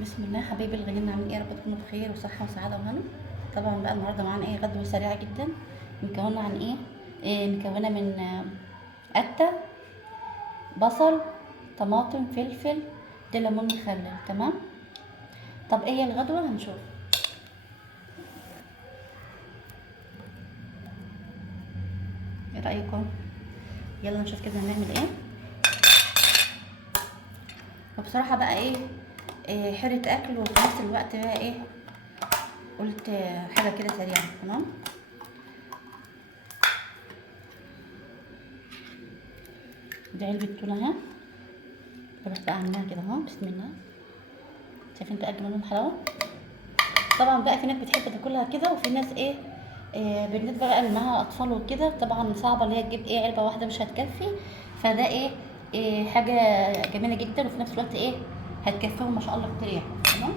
بسم الله حبايبي الغاليين، عاملين ايه؟ يا رب تكونوا بخير وصحه وسعاده وهنا. طبعا بقى النهارده معانا ايه؟ غدوه سريعه جدا. مكونه عن إيه مكونه من قته، بصل، طماطم، فلفل، ده ليمون مخلل. تمام. طب ايه هي الغدوه؟ هنشوف. ايه رايكم؟ يلا نشوف كده هنعمل ايه. وبصراحه بقى إيه حيرة اكل، وفي نفس الوقت بقى ايه قلت حاجه كده سريعه. تمام. دي علبه تونه اهي. بروح بقى اعملها كده اهو. بسم الله. شايفين تقدم لهم حلاوه. طبعا بقى في ناس بتحب تاكلها كده، وفي ناس بالنسبه بقى اللي معاها اطفال وكده طبعا صعبه اللي هي تجيب علبه واحده مش هتكفي. فده حاجه جميله جدا، وفي نفس الوقت هتكفيهم ما شاء الله كتير يعني. تمام.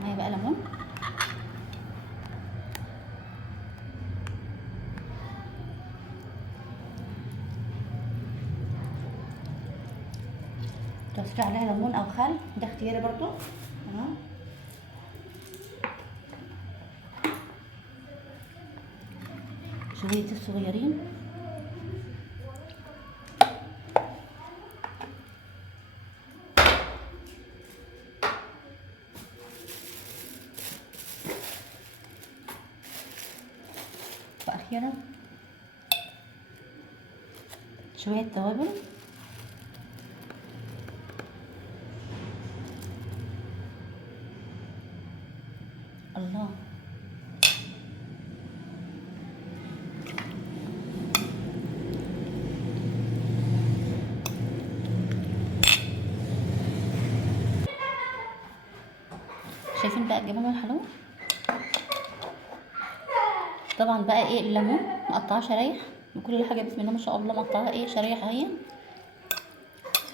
معايا بقى ليمون. تعصري عليها ليمون او خل، ده اختياري برضو. تمام. شويه الصغيرين. واخيرا شويه توابل. الله. شايفين بقى الجمال والحلاوه. طبعا بقى الليمون مقطعاه شرايح، وكل حاجه بسم الله ما شاء الله مقطعاها شرايح اهي.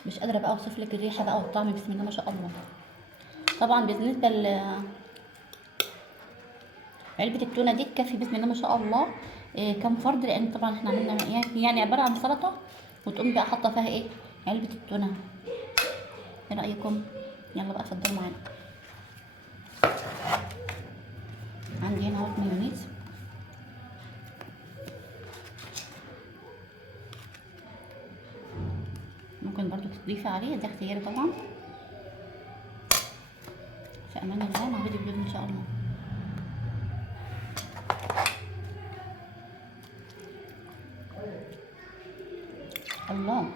مش قادره بقى اوصف لك الريحه بقى والطعم، بسم الله ما شاء الله. طبعا بالنسبه علبه التونه دي تكفي بسم الله ما شاء الله كام فرد، لان طبعا احنا عملنا يعني عباره عن سلطه، وتقوم بقى حاطه فيها علبه التونه. ايه رايكم؟ يلا بقى اتفضلوا معانا. عندي هنا اهو مايونيز. ممكن برضو تضيفي عليه، ده اختياري طبعا. في امان الله، مع فيديو جديد ان شاء الله. الله.